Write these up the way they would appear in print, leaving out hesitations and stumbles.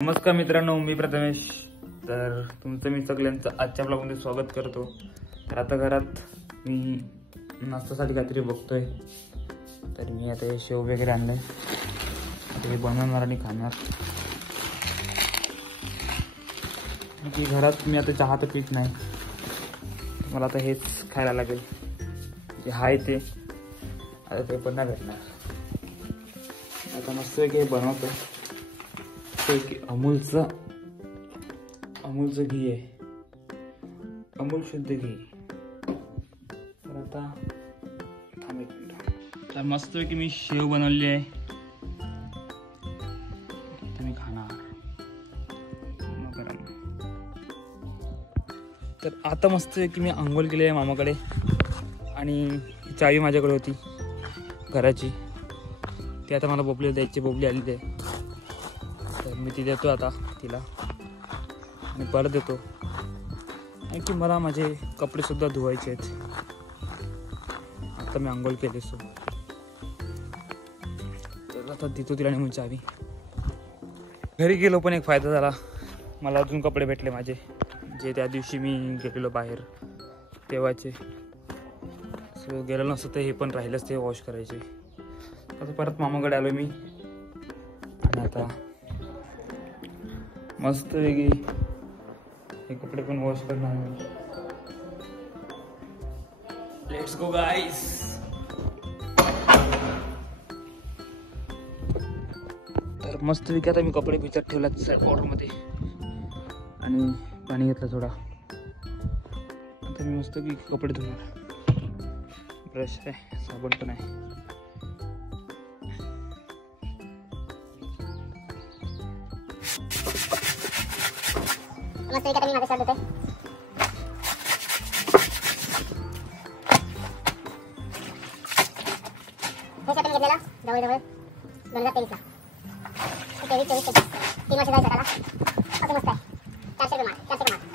नमस्कार मित्रांनो, मी प्रथमेश. तर तुमचं मी सगळ्यांचं आजच्या ब्लॉगमध्ये स्वागत करतो. तर आता घरात मी नाश्त्यासाठी काहीतरी बघतोय. तर मी आता हे शेव वगैरे आणले, आता हे बनवणार आणि खाणार. की घरात मी आता चहा तर पीत नाही, मला आता हेच खायला लागेल. जे आहे ते आता ते पण नाही भेटणार. आता मस्त हे बनवतो. अमूलचं घी आहे, अमूल शुद्ध घी. तर आता थांब एक मिनिट. तर मस्त की मी शेव बनवली आहे, तर मी खाणार. तर आता मस्त की मी अंघोळ केली आहे मामाकडे, आणि चावी माझ्याकडे होती घराची, ती आता मला बोबली द्यायची. बोबली आली आहे, तर मी ती देतो आता तिला, आणि परत देतो. आणि की मला माझे कपडेसुद्धा धुवायचे आहेत. आता मी आंघोळ केली सो, तर आता देतो तिला निघून चावी. घरी गेलो पण एक फायदा झाला, मला अजून कपडे भेटले माझे, जे त्या दिवशी मी गेलेलो बाहेर तेव्हाचे. सो गेलो नसतं तर हे पण राहिलंच, ते वॉश करायचे. आता परत मामाकडे आलो मी, आणि आता मस्त वेगळी हे कपडे पण वॉश करणार मी. लेट्स गो गाईस. तर मस्त वेगळी आता मी कपडे भिजत ठेवला सॅल्ट वॉटरमध्ये, आणि पाणी घेतलं थोडा. आता मी मस्त की कपडे धुणार. ब्रश आहे, साबण पण आहे. मस्त मी माझे शर्ट धुते. हे शर्ट मी घेतलेला जवळजवळ 2023 ला. 23 3 वर्ष झाली शर्टाला. असं मस्त आहे. 400 रुपये माल, 400 रुपये माल.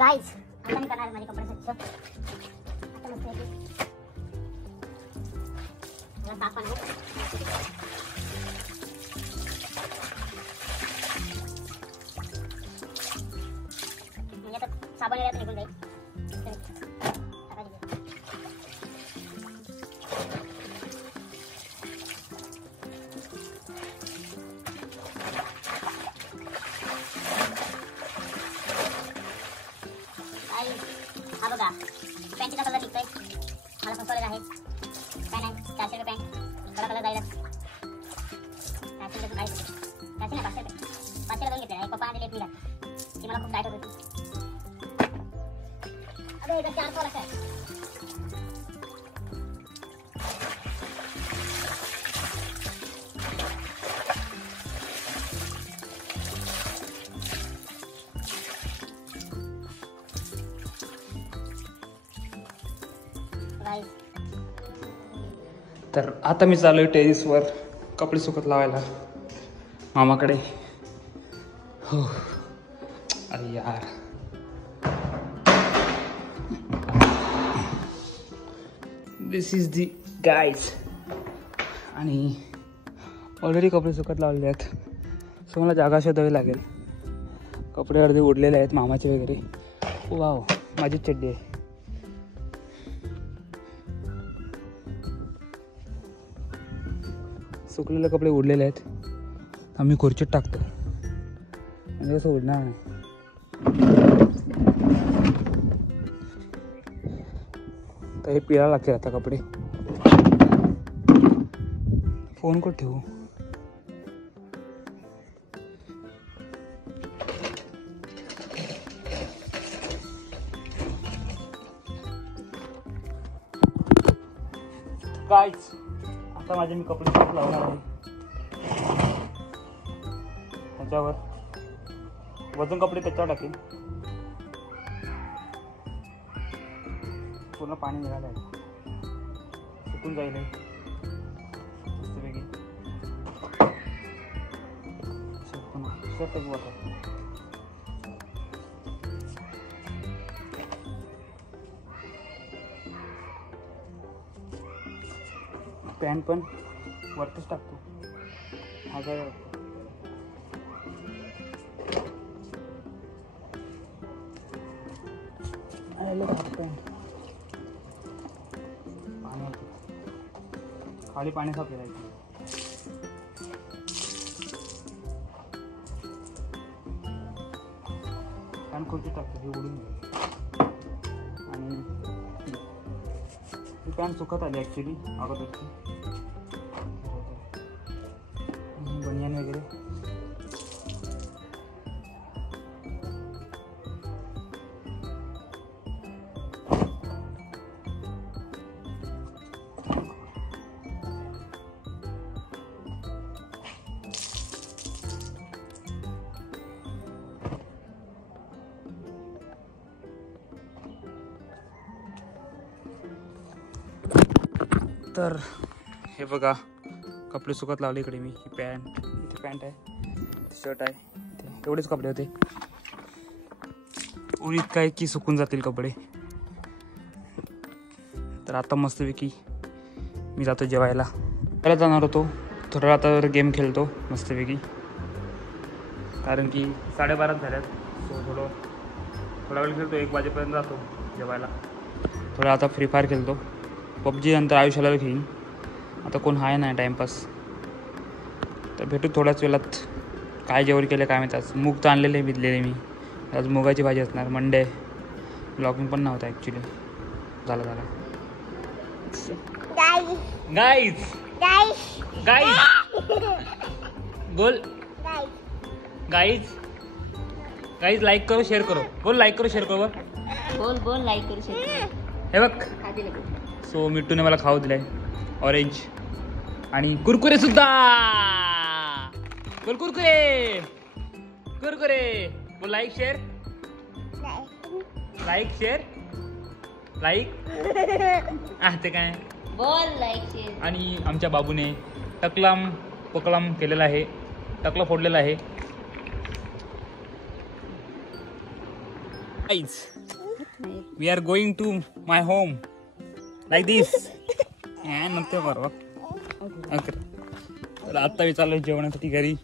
गाइस, आता मी करणार माझे कपडे स्वच्छ. आता मस्त आहे मला साफ पण आहे. म्हणजे आता साबण वगैरे निघून जाईल. हा बघा, पॅन्टचा कलर निघतोय. मला फसवलेला आहे. पॅन्ट आहे 400 रुपये पॅन्ट. थोडा कलर जाईलच. 400 रुपये काय 400 नाही 500 रुपये. 500 दोन घेतले. पप्पा दिले एक मी घातली. ती मला खूप टाईट होत होती. अबे इथं 400 लागत आहे. तर आता मी चालू आहे टेरिसवर कपडे सुकत लावायला मामाकडे. हो अरे यार, दिस इज दी गाईज. आणि ऑलरेडी कपडे सुकत लावलेले आहेत, सो मला जागा शोधावी लागेल. कपडे अर्धे उडलेले आहेत मामाचे वगैरे. वाव, माझी चड्डी आहे. सुकलेले कपडे उडलेले आहेत, आम्ही खुर्चीत टाकतो, म्हणजे असं उडणार नाही. तर हे पिळायला लागतील आता कपडे. फोन कुठे ठेवू? गाइस आता माझे मी कपडे सुकत लावणार आहे. त्याच्यावर वजन कपडे त्याच्यावर टाकेल. पूर्ण पाणी निघालं आहे, सुकून जाईल मस्तपैकी. पॅन्ट पण वरतीच टाकतो. माझं खाली पाणी साफ करायचं. पॅन्ट खोलची टाकतो, हे उडून आणि ही पॅन्ट सुकत आली ॲक्च्युली अगोदरची. बनियान वगैरे तर हे बघा कपडे सुकत लावले इकडे मी. ही पॅन्ट, इथे पॅन्ट आहे, शर्ट आहे, एवढेच कपडे होते. उरीत काय की सुकून जातील कपडे. तर आता मस्तपैकी मी जातो जेवायला. त्याला जाणार होतो थोडा, आता गेम खेळतो मस्तपैकी, कारण की 12:30 झाल्यात. सो थोडा वेळ खेळतो, 1 वाजेपर्यंत जातो जेवायला. थोडा आता फ्री फायर खेळतो. पबजी नंतर आयुष्याला घेईन. आता कोण आहे नाही टाईमपास. तर भेटू थोड्याच वेळात. काय जेवण केलं काय माहिती. आज मूग तर आणलेले भिजलेले मी. आज मुगाची भाजी असणार. मंडे ब्लॉगिंग पण नव्हता ॲक्च्युली. झाला गाईज बोल. गाईज लाईक करो शेअर करो. बोल लाईक करो शेअर करो. बोल लाईक करू शकतो. हे बघ. सो मिट्टूने मला खाऊ दिलाय ऑरेंज आणि कुरकुरे सुद्धा. बोल कुरकुरे बोल. लाईक शेअर ते काय बोल लाईक शेअर. आणि आमच्या बाबूने टकलाम केलेला आहे. टकला फोडलेला आहे. We are going to my home like this. नंतर बरोबर. तर आता मी चाललोय जेवणासाठी घरी.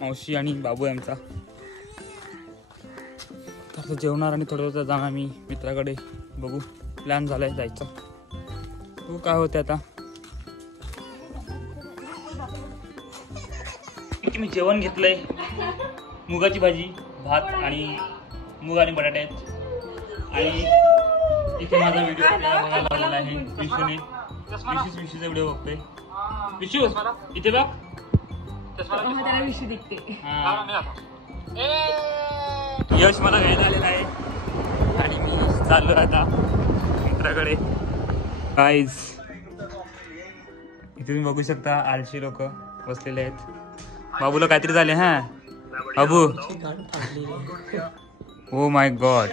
मावशी आणि बाबू आहे आमचा. तर जेवणार आणि थोडं जाणार आम्ही मित्राकडे. बघू प्लॅन झालाय जायचं. तू काय होते आता. मी जेवण घेतलंय. मुगाची भाजी, भात आणि मूग आणि बटाटे आहेत. आणि इथे माझा व्हिडिओ लावलेला आहे विशूने. विशूचा व्हिडिओ बघतोय. विशू इथे बघ. विशू दिसते. यश मला घ्यायला आलेला आहे आणि मी चाललो आता मित्राकडे. गाईज इथे तुम्ही बघू शकता आळशी लोक बसलेले आहेत. बाबूला काहीतरी झाले. हा बाबू. Oh my God.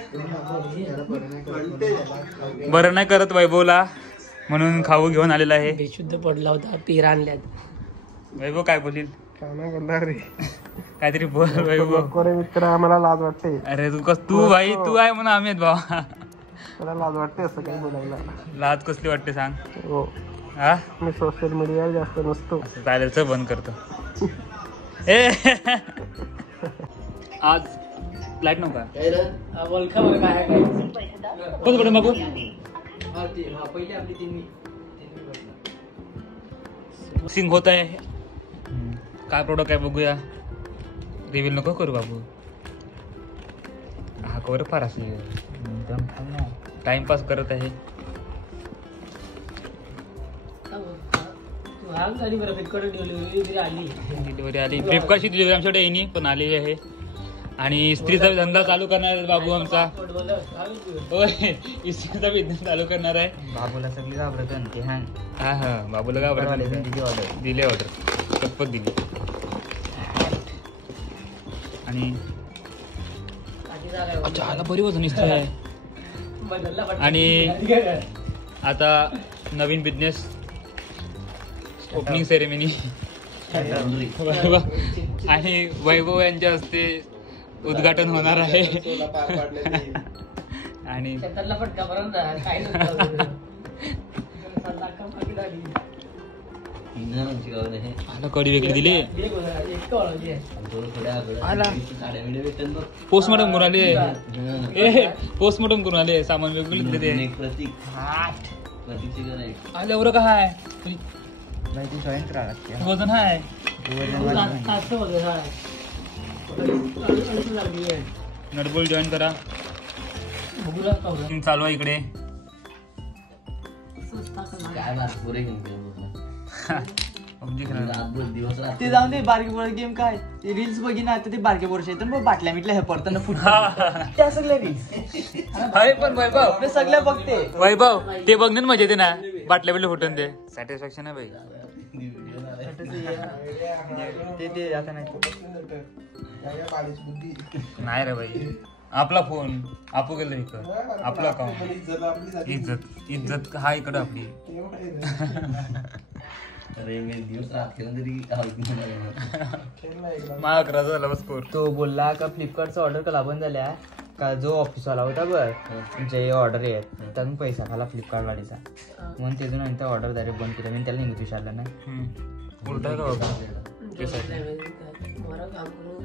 बरं नाही करत वैभवला म्हणून खाऊ घेऊन आलेला आहे. बेशुद्ध पडला होता. पेरा आणल्यात. वैभव काय बोलील. काय नाही बोलणार रे. काहीतरी बोल वैभव. मित्र आम्हाला लाज वाटते. अरे तू भाई तू आहे म्हणून आम्ही आहेत भावा. मला लाज वाटते असं काही बोलायला. लाज कसली वाटते सांग. हो हा मी सोशल मीडियावर जास्त नसतो. चालेलच बंद करतो. आज लाईट नव्हता. कसं बाबू. सिंग होत आहे. काय प्रोडक्ट आहे बघूया. रिव्हील नको करू बाबू. हा कवर फार असली टाइमपास करत आहे. डिलिव्हरी आली. फ्लिपकार्टची डिलिव्हरी आमच्याकडे येईनी पण आलेली आहे. आणि इस्त्रीचा धंदा चालू करणार आहे बाबू आमचा. होय इस्त्रीचा बिझनेस चालू करणार आहे. बाबूला सगळी घाबरत ते हा हा बाबूला घाबरत दिली ऑर्डर शपथ दिली. आणि चहाला बरी वजन इस्त्री आहे. आणि आता नवीन बिझनेस ओपनिंग सेरेमनी आणि वैभव यांच्या हस्ते उद्घाटन होणार आहे. आणि कडी वेगळी दिली. पोस्टमॉर्टम करून आले. पोस्टमॉर्टम करून आले. सामान वेगळी दिले आले. एवढं काय जॉईन करावं लागते. वजन आहे नटबोल जॉईन करा. चालू आहे इकडे. ते जाऊन दे बारके पोर गेम काय रील्स बघिन आता ते बारके पोरशे येतात मग बाटल्या मिटल्या हे पडताना फुटतात त्या सगळ्या रील्स पण वैभव मी सगळ्या बघते. वैभव ते बघण्यात मजा येते ना. बाटल्या बिटल्या फुटून ते सॅटिस्फॅक्शन आहे भाई. ते आता नाही नाही रे भाई. आपला फोन आपू गेलं इकडं. आपलं अकाउंट इज्जत इज्जत हा इकडं आपली. झाला बस. तो बोलला का फ्लिपकार्टचा ऑर्डर कला बंद झाल्या का जो ऑफिसवाला होता बघ जे ऑर्डर येत त्यातून पैसा खाला फ्लिपकार्ट वाडीचा म्हणून त्यातून आणि ऑर्डर डायरेक्ट बंद केला. मी त्याला इंग्लिश विचारलं नाही उलटा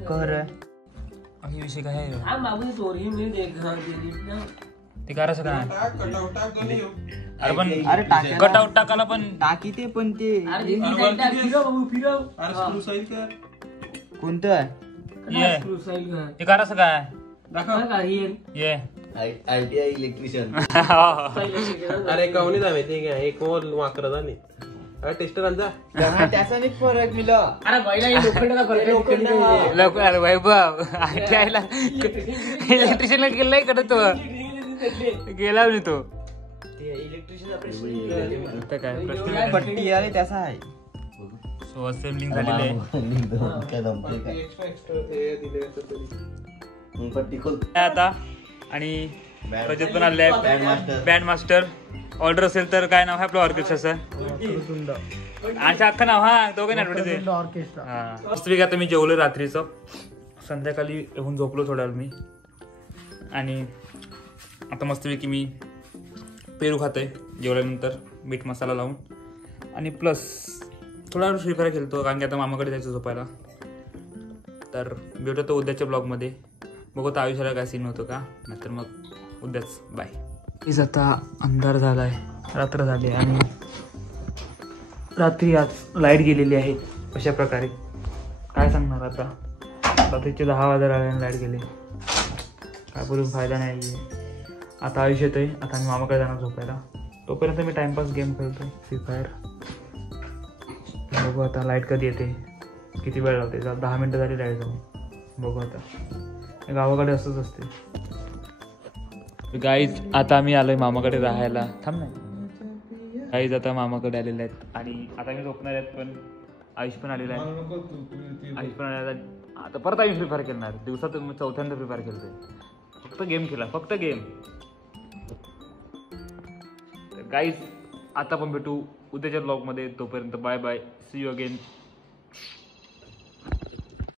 कर विषय काय आहे ते करायचं काय. अरे पण अरे कटआउट टाकायला पण टाकी ते पण ते कोणतं ते करायचं काय ये आयटीआय इलेक्ट्रिशियन. अरे कवनी जा माहिती का एक मोर वाकर जाणे टेस्टरांचा त्याचा नाही फरक मिला. अरे वैभव आयटीआयला इलेक्ट्रिशियनला गेलाय कडे तो गेला नाही तो. इलेक्ट्रिशियन पट्टी अरे त्याचा आहे. सो असेंब्लिंग झालेली आहे आता. आणि रजत पण आले आहे बँड मास्टर. ऑर्डर असेल तर काय नाव आहे आपलं ऑर्केस्ट्राचं. अच्छा अख्खं नाव हा दोघे ऍडव्हर्टाईज हा. मस्तपैकी आता मी जेवलो रात्रीचं. संध्याकाळी येऊन झोपलो थोड्या वेळ मी. आणि आता मस्तपैकी मी पेरू खातोय जेवल्यानंतर मीठ मसाला लावून. आणि प्लस थोडा वेळ फ्री फायर खेळतो कारण की आता मामाकडे जायचं झोपायला. तर भेटतो उद्याच्या ब्लॉगमध्ये. बघू तर आयुष्याला काय सीन होतो का नाहीतर मग उद्याच बाय. प्लीज आता अंधार झाला आहे रात्र झाली आणि रात्री आज लाईट गेलेली आहे. अशा प्रकारे काय सांगणार आता. रात्रीचे 10 वाजायला आले आणि लाईट गेले. काय बोलून फायदा नाही आहे. आता आयुष्य येतोय. आता मी मामाकडे जाणार झोपायला. तोपर्यंत मी टाइमपास गेम खेळतोय फ्री फायर. बघू आता लाईट कधी येते किती वेळ लावते. 10 मिनटं झाली लाईट जाऊन. बघू आता गावाकडे असंच असते. गाईज आता मी आलोय मामाकडे राहायला. थांब नाही गाईज आता मामाकडे आलेले आहेत आणि आता मी झोपणार आहेत. पण आयुष पण आलेला आहे. आयुष पण आलेला आता परत आयुष फ्री फायर खेळणार. दिवसात मी 4थ्यांदा फ्री फायर खेळतोय. फक्त गेम खेळा फक्त गेम. गाईज आता पण भेटू उद्याच्या ब्लॉगमध्ये. तोपर्यंत bye bye. See you again.